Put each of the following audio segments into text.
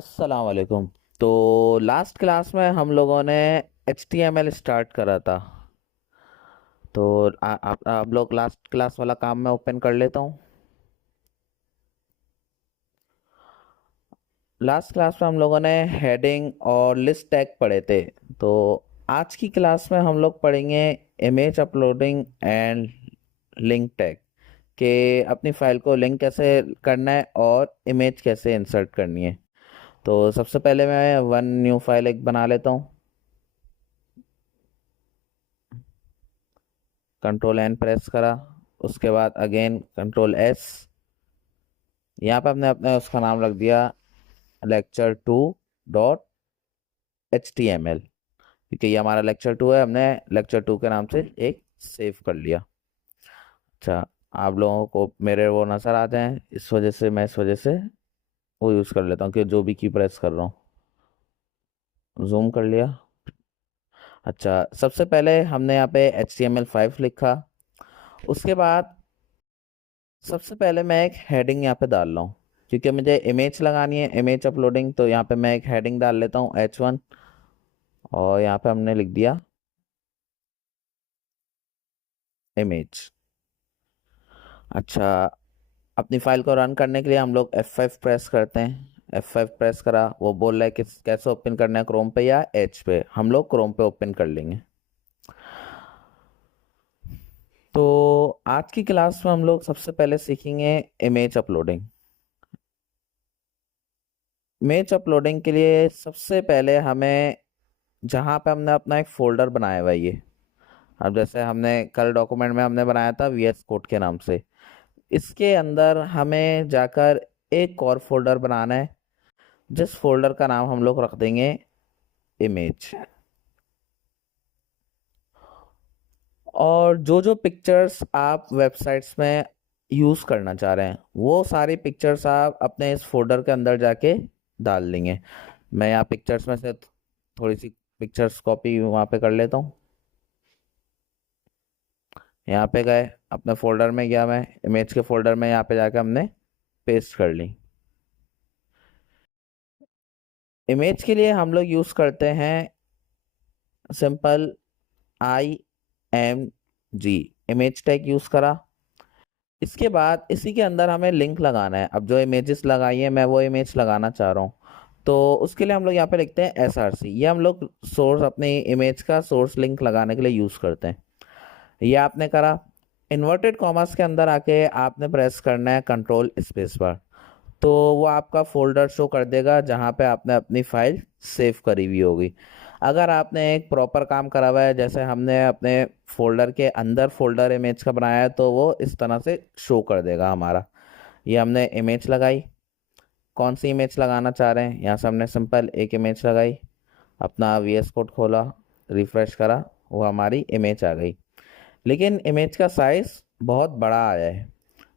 अस्सलाम वालेकुम। तो लास्ट क्लास में हम लोगों ने HTML स्टार्ट करा था। तो आप लोग लास्ट क्लास वाला काम मैं ओपन कर लेता हूँ। लास्ट क्लास में हम लोगों ने हेडिंग और लिस्ट टैग पढ़े थे। तो आज की क्लास में हम लोग पढ़ेंगे image uploading and link tag के अपनी फाइल को लिंक कैसे करना है और इमेज कैसे इंसर्ट करनी है। तो सबसे पहले मैं वन न्यू फाइल एक बना लेता हूँ। कंट्रोल N प्रेस करा, उसके बाद अगेन कंट्रोल S। यहाँ पे हमने अपने उसका नाम रख दिया lecture2.html, क्योंकि ये हमारा लेक्चर 2 है। हमने लेक्चर 2 के नाम से एक सेव कर लिया। अच्छा, आप लोगों को मेरे वो नज़र आ जाएं, इस वजह से मैं इस वजह से वो यूज़ कर लेता हूँ कि जो भी की प्रेस कर रहा हूँ। जूम कर लिया। अच्छा, सबसे पहले हमने यहाँ पे HTML5 लिखा। उसके बाद सबसे पहले मैं एक हेडिंग यहाँ पे डाल रहा हूँ, क्योंकि मुझे इमेज लगानी है, इमेज अपलोडिंग। तो यहाँ पे मैं एक हेडिंग डाल लेता हूँ H1, और यहाँ पे हमने लिख दिया इमेज। अच्छा, अपनी फाइल को रन करने के लिए हम लोग F5 प्रेस करते हैं। F5 प्रेस करा, वो बोल रहा है कि कैसे ओपन करना है, क्रोम पे या एज पे। हम लोग क्रोम पे ओपन कर लेंगे। तो आज की क्लास में हम लोग सबसे पहले सीखेंगे इमेज अपलोडिंग। इमेज अपलोडिंग के लिए सबसे पहले हमें, जहाँ पे हमने अपना एक फोल्डर बनाया हुआ है ये, अब जैसे हमने कल डॉक्यूमेंट में हमने बनाया था VS कोड के नाम से, इसके अंदर हमें जाकर एक और फोल्डर बनाना है, जिस फोल्डर का नाम हम लोग रख देंगे इमेज। और जो जो पिक्चर्स आप वेबसाइट्स में यूज़ करना चाह रहे हैं, वो सारी पिक्चर्स आप अपने इस फोल्डर के अंदर जाके डाल देंगे। मैं यहाँ पिक्चर्स में से थोड़ी सी पिक्चर्स कॉपी वहाँ पे कर लेता हूँ। यहाँ पे गए, अपने फोल्डर में गया, मैं इमेज के फोल्डर में यहाँ पे जाके हमने पेस्ट कर ली। इमेज के लिए हम लोग यूज़ करते हैं simple IMG image tag use करा। इसके बाद इसी के अंदर हमें लिंक लगाना है। अब जो इमेजेस लगाई है, मैं वो इमेज लगाना चाह रहा हूँ। तो उसके लिए हम लोग यहाँ पे लिखते हैं SRC। ये हम लोग सोर्स, अपनी इमेज का सोर्स लिंक लगाने के लिए यूज़ करते हैं। ये आपने करा। इन्वर्टेड कॉमास के अंदर आके आपने प्रेस करना है कंट्रोल स्पेस बार। तो वो आपका फोल्डर शो कर देगा जहाँ पे आपने अपनी फाइल सेव करी हुई होगी। अगर आपने एक प्रॉपर काम करा हुआ है, जैसे हमने अपने फोल्डर के अंदर फोल्डर इमेज का बनाया है, तो वो इस तरह से शो कर देगा हमारा। ये हमने इमेज लगाई। कौन सी इमेज लगाना चाह रहे हैं, यहाँ से हमने सिंपल एक इमेज लगाई, अपना VS कोड खोला, रिफ्रेश करा, वो हमारी इमेज आ गई। लेकिन इमेज का साइज़ बहुत बड़ा आया है।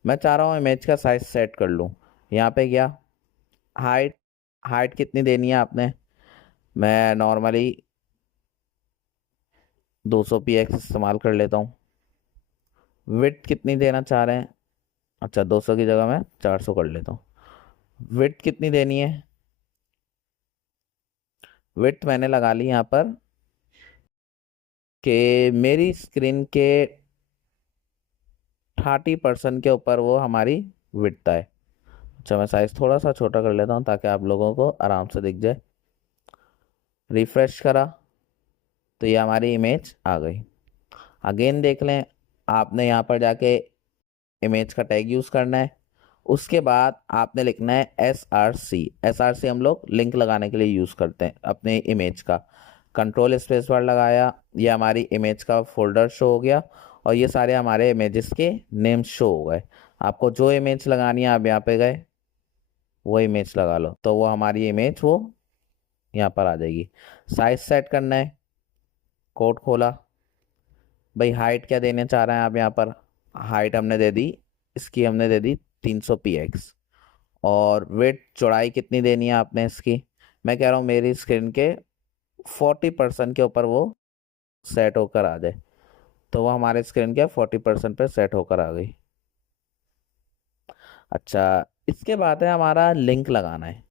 मैं चाह रहा हूँ इमेज का साइज़ सेट कर लूँ। यहाँ पे गया, हाइट, हाइट कितनी देनी है आपने। मैं नॉर्मली 200 px इस्तेमाल कर लेता हूँ। विड्थ कितनी देना चाह रहे हैं, अच्छा 200 की जगह मैं 400 कर लेता हूँ। विड्थ कितनी देनी है, विड्थ मैंने लगा ली यहाँ पर कि मेरी स्क्रीन के 30% के ऊपर वो हमारी विड्थ आए। अच्छा, मैं साइज़ थोड़ा सा छोटा कर लेता हूँ ताकि आप लोगों को आराम से दिख जाए। रिफ्रेश करा तो ये हमारी इमेज आ गई। अगेन देख लें, आपने यहाँ पर जाके इमेज का टैग यूज़ करना है। उसके बाद आपने लिखना है SRC। SRC हम लोग लिंक लगाने के लिए यूज़ करते हैं अपने इमेज का। कंट्रोल स्पेस बार लगाया, ये हमारी इमेज का फोल्डर शो हो गया, और ये सारे हमारे इमेजेस के नेम शो हो गए। आपको जो इमेज लगानी है, आप यहाँ पे गए, वो इमेज लगा लो, तो वो हमारी इमेज वो यहाँ पर आ जाएगी। साइज सेट करना है, कोड खोला, भाई हाइट क्या देने चाह रहे हैं आप। यहाँ पर हाइट हमने दे दी, इसकी हमने दे दी 300 px। और वेट, चौड़ाई कितनी देनी है आपने इसकी। मैं कह रहा हूँ मेरी स्क्रीन के 40% के ऊपर वो सेट होकर आ जाए। तो वो हमारे स्क्रीन के 40% पे सेट होकर आ गई। अच्छा, इसके बाद है हमारा लिंक लगाना है।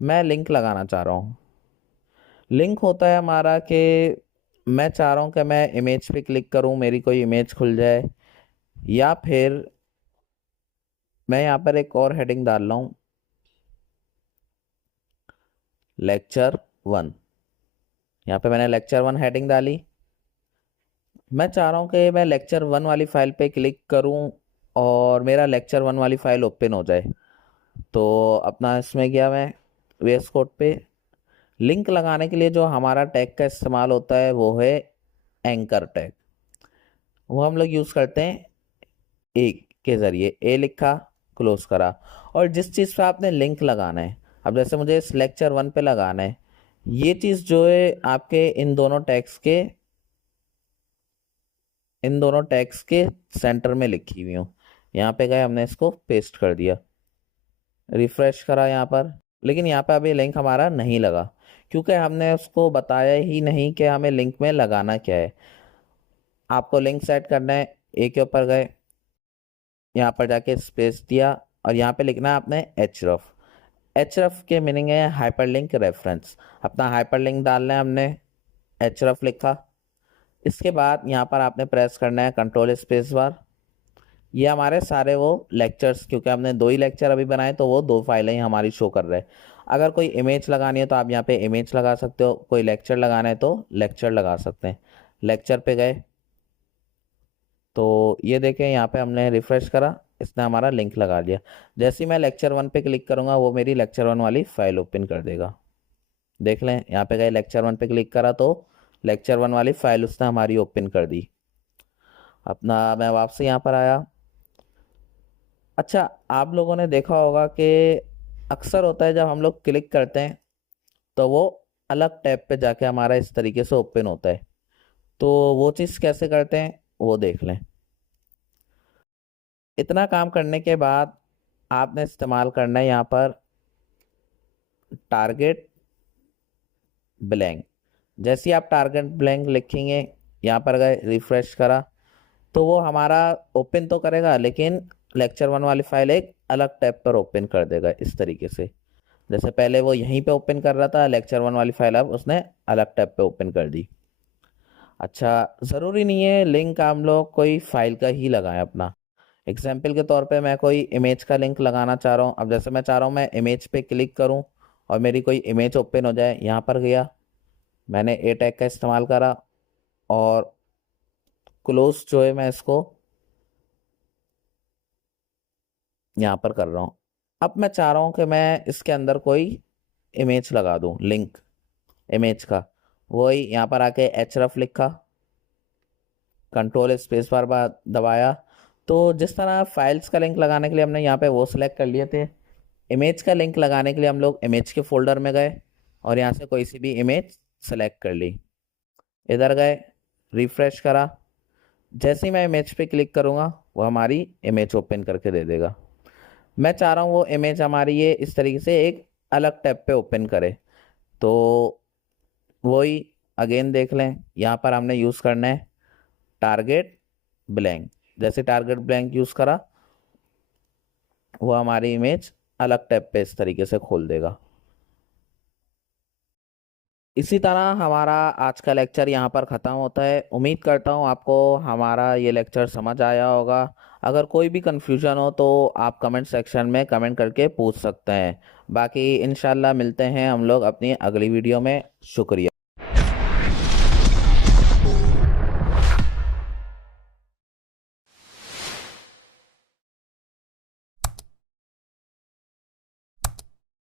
मैं लिंक लगाना चाह रहा हूँ। लिंक होता है हमारा कि मैं चाह रहा हूँ कि मैं इमेज पे क्लिक करूँ, मेरी कोई इमेज खुल जाए, या फिर मैं यहाँ पर एक और हेडिंग डाल रहा हूँ, लेक्चर 1। यहाँ पे मैंने लेक्चर 1 हेडिंग डाली। मैं चाह रहा हूँ कि मैं लेक्चर 1 वाली फाइल पे क्लिक करूँ और मेरा लेक्चर 1 वाली फाइल ओपन हो जाए। तो अपना इसमें गया मैं VS कोड पे। लिंक लगाने के लिए जो हमारा टैग का इस्तेमाल होता है वो है एंकर टैग। वो हम लोग यूज़ करते हैं ए के ज़रिए। ए लिखा, क्लोज करा, और जिस चीज़ पे आपने लिंक लगाना है, अब जैसे मुझे इस लेक्चर 1 पे लगाना है, ये चीज़ जो है आपके इन दोनों टैग्स के सेंटर में लिखी हुई हूँ। यहाँ पे गए, हमने इसको पेस्ट कर दिया, रिफ्रेश करा यहाँ पर, लेकिन यहाँ पे अभी लिंक हमारा नहीं लगा क्योंकि हमने उसको बताया ही नहीं कि हमें लिंक में लगाना क्या है। आपको लिंक सेट करना है, ए के ऊपर गए, यहाँ पर जाके स्पेस दिया और यहाँ पे लिखना है आपने href। href के मीनिंग है हाइपरलिंक रेफरेंस। अपना हाइपरलिंक डालना है हमने, href लिखा। इसके बाद यहाँ पर आपने प्रेस करना है कंट्रोल स्पेस बार। ये हमारे सारे वो लेक्चर्स, क्योंकि हमने 2 ही लेक्चर अभी बनाए तो वो 2 फाइलें ही हमारी शो कर रहे हैं। अगर कोई इमेज लगानी है तो आप यहाँ पे इमेज लगा सकते हो, कोई लेक्चर लगाना है तो लेक्चर लगा सकते हैं। लेक्चर पे गए तो ये देखें, यहाँ पे हमने रिफ्रेश करा, इसने हमारा लिंक लगा दिया। जैसे ही मैं लेक्चर 1 पे क्लिक करूँगा वो मेरी लेक्चर 1 वाली फाइल ओपन कर देगा। देख लें, यहाँ पे गए, लेक्चर 1 पे क्लिक करा तो लेक्चर 1 वाली फाइल उसने हमारी ओपन कर दी। अपना मैं वापस यहाँ पर आया। अच्छा, आप लोगों ने देखा होगा कि अक्सर होता है जब हम लोग क्लिक करते हैं तो वो अलग टैब पे जाके हमारा इस तरीके से ओपन होता है। तो वो चीज़ कैसे करते हैं वो देख लें। इतना काम करने के बाद आपने इस्तेमाल करना है यहाँ पर टारगेट ब्लैंक। जैसे ही आप टारगेट ब्लैंक लिखेंगे, यहाँ पर गए, रिफ्रेश करा, तो वो हमारा ओपन तो करेगा लेकिन लेक्चर 1 वाली फाइल एक अलग टैब पर ओपन कर देगा इस तरीके से। जैसे पहले वो यहीं पे ओपन कर रहा था लेक्चर 1 वाली फाइल, अब उसने अलग टैब पे ओपन कर दी। अच्छा, ज़रूरी नहीं है लिंक हम लोग कोई फाइल का ही लगाएं अपना। एग्जाम्पल के तौर पे मैं कोई इमेज का लिंक लगाना चाह रहा हूँ। अब जैसे मैं चाह रहा हूँ मैं इमेज पे क्लिक करूँ और मेरी कोई इमेज ओपन हो जाए। यहाँ पर गया, मैंने ए टैग का इस्तेमाल करा और क्लोज जो है मैं इसको यहाँ पर कर रहा हूँ। अब मैं चाह रहा हूँ कि मैं इसके अंदर कोई इमेज लगा दूँ, लिंक इमेज का। वही यहाँ पर आके href लिखा, कंट्रोल स्पेस बार दबाया। तो जिस तरह फाइल्स का लिंक लगाने के लिए हमने यहाँ पे वो सिलेक्ट कर लिए थे, इमेज का लिंक लगाने के लिए हम लोग इमेज के फोल्डर में गए और यहाँ से कोई सी भी इमेज सेलेक्ट कर ली, इधर गए, रिफ्रेश करा। जैसे ही मैं इमेज पे क्लिक करूँगा वो हमारी इमेज ओपन करके दे देगा। मैं चाह रहा हूँ वो इमेज हमारी ये इस तरीके से एक अलग टैब पे ओपन करे, तो वही अगेन देख लें, यहाँ पर हमने यूज़ करना है टारगेट ब्लैंक। जैसे टारगेट ब्लैंक यूज़ करा वो हमारी इमेज अलग टैब पे इस तरीके से खोल देगा। इसी तरह हमारा आज का लेक्चर यहाँ पर ख़त्म होता है। उम्मीद करता हूँ आपको हमारा ये लेक्चर समझ आया होगा। अगर कोई भी कन्फ्यूजन हो तो आप कमेंट सेक्शन में कमेंट करके पूछ सकते हैं। बाकी इंशाल्लाह मिलते हैं हम लोग अपनी अगली वीडियो में। शुक्रिया।